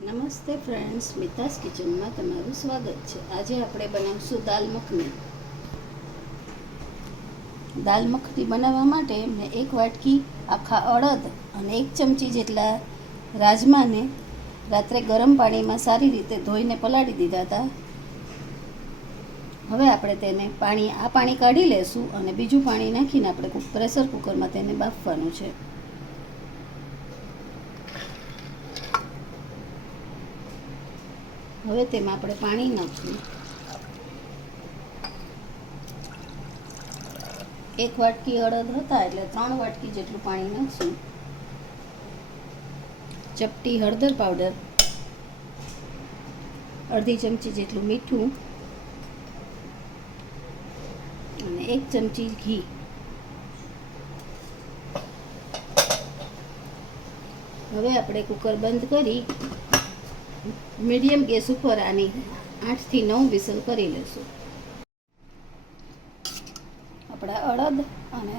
નમસ્તે ફ્રેન્ડ્સ, મિતાસ કિચનમાં તમારું સ્વાગત છે. આજે આપણે બનાવીશું દાલ મખની. દાલ મખની બનાવવા માટે મેં 1 વાટકી આખા અડદ અને 1 ચમચી જેટલા રાજમાને રાત્રે ગરમ પાણીમાં સારી રીતે ધોઈને પલાળી દીધા હતા. હવે આપણે તેને પાણી કાઢી લેશું અને બીજું પાણી નાખીને આપણે પ્રેશર કુકરમાં તેને બાફવાનું છે. હવે તેમાં આપણે પાણી નાખીશું. 1 વાટકી અડદ હતા એટલે 3 વાટકી જેટલું પાણી નાખશું. ચપટી હળદર પાવડર, અડધી ચમચી જેટલું મીઠું અને 1 ચમચી ઘી. હવે આપણે કુકર બંધ કરી મીડિયમ ગેસ ઉપર આની 8 થી 9 વિસલ કરી લઈશું. આપણા અડદ અને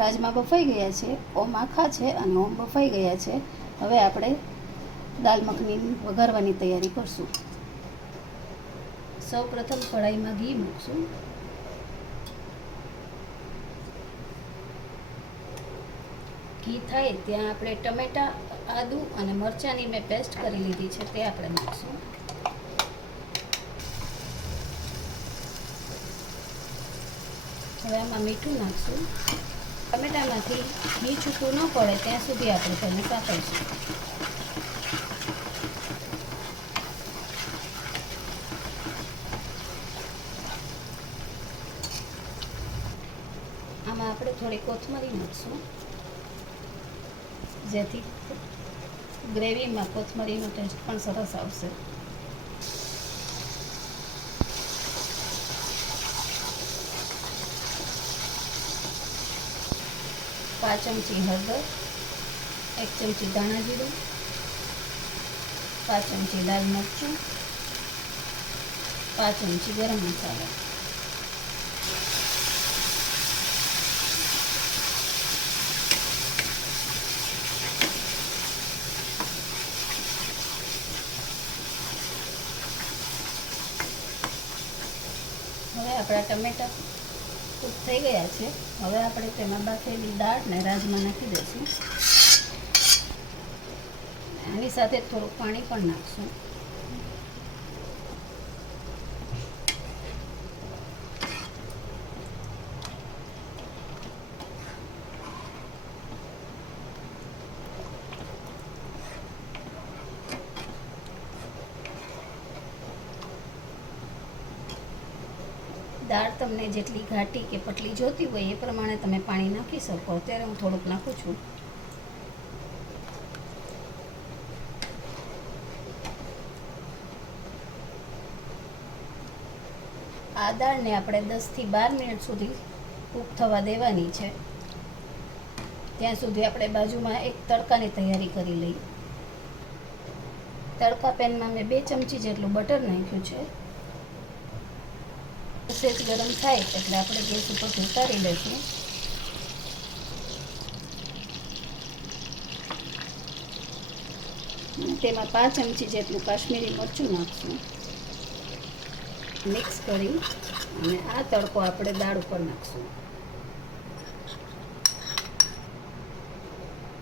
રાજમા બફાઈ ગયા છે, ઓમ આખા છે અને ઓમ બફાઈ ગયા છે. હવે આપણે દાલ મખની વઘારવાની તૈયારી કરશું. સૌ પ્રથમ કઢાઈમાં ઘી મૂકશું. ઘી થાય ત્યાં આપણે ટમેટા, આદુ અને મરચાંની મેં પેસ્ટ કરી લીધી છે તે આપણે નાખશું. હવે આમાં મીઠું નાખશું. ટમેટામાંથી ઘી છૂટું ન પડે ત્યાં સુધી આપણે તેને સાતળીશું. આમાં આપણે થોડી કોથમરી નાખશું, જેથી ગ્રેવીમાં કોથમરીનો ટેસ્ટ પણ સરસ આવશે. પાંચ ચમચી હળદર, 1 ચમચી ધાણા જીરું, 5 ચમચી લાલ મરચું, 5 ચમચી ગરમ મસાલા. હવે આપણા ટમેટા કૂક થઈ ગયા છે. હવે આપણે તેમાં બાફેલી દાળ ને રાજમા નાખી દઈશું. આની સાથે થોડું પાણી પણ નાખશું. દાળ તમને જેટલી ઘાટી કે પતલી જોતી હોય એ પ્રમાણે તમે પાણી નાખી શકો. અત્યારે હું થોડુંક નાખું છું. આ દાળને આપણે 10 થી 12 મિનિટ સુધી કૂક થવા દેવાની છે. ત્યાં સુધી આપણે બાજુમાં એક તડકાની તૈયારી કરી લઈએ. તડકા પેનમાં મેં 2 ચમચી જેટલું બટર નાખ્યું છે. સેજ ગરમ થાય એટલે આપણે ગેસ ઉપરથી ઉતારી લઈશું. તેમાં 5 ચમચી જેટલું કાશ્મીરી મરચું નાખશું. મિક્સ કરી અને આ તડકો આપણે દાળ ઉપર નાખશું.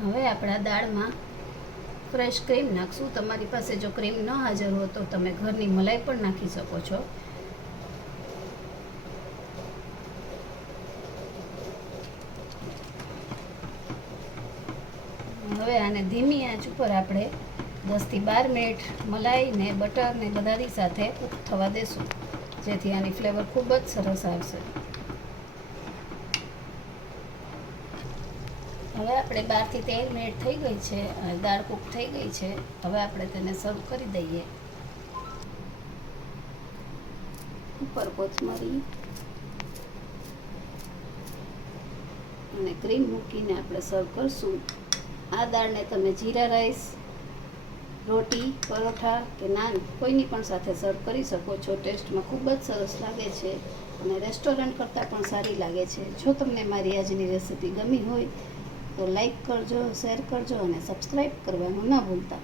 હવે આપણા દાળમાં ફ્રેશ ક્રીમ નાખશું. તમારી પાસે જો ક્રીમ ન હાજર હોય તો તમે ઘરની મલાઈ પણ નાખી શકો છો. હવે આને ધીમી આંચ ઉપર આપણે 10 થી 12 મિનિટ મલાઈ ને બટર ને બધાની સાથે કૂક થવા દેશું, જેથી આની ફ્લેવર ખૂબ જ સરસ આવશે. હવે આપણે 12 થી 13 મિનિટ થઈ ગઈ છે અને દાળ કૂક થઈ ગઈ છે. હવે આપણે તેને સર્વ કરી દઈએ. ઉપર કોથમરી અને ક્રીમ મૂકીને આપણે સર્વ કરશું. આ દાળને તમે જીરા રાઈસ, રોટી, પરોઠા કે નાન કોઈની પણ સાથે સર્વ કરી શકો છો. ટેસ્ટમાં ખૂબ જ સરસ લાગે છે અને રેસ્ટોરન્ટ કરતાં પણ સારી લાગે છે. જો તમને મારી આજની રેસીપી ગમી હોય તો લાઈક કરજો, શેર કરજો અને સબસ્ક્રાઈબ કરવાનું ના ભૂલતા.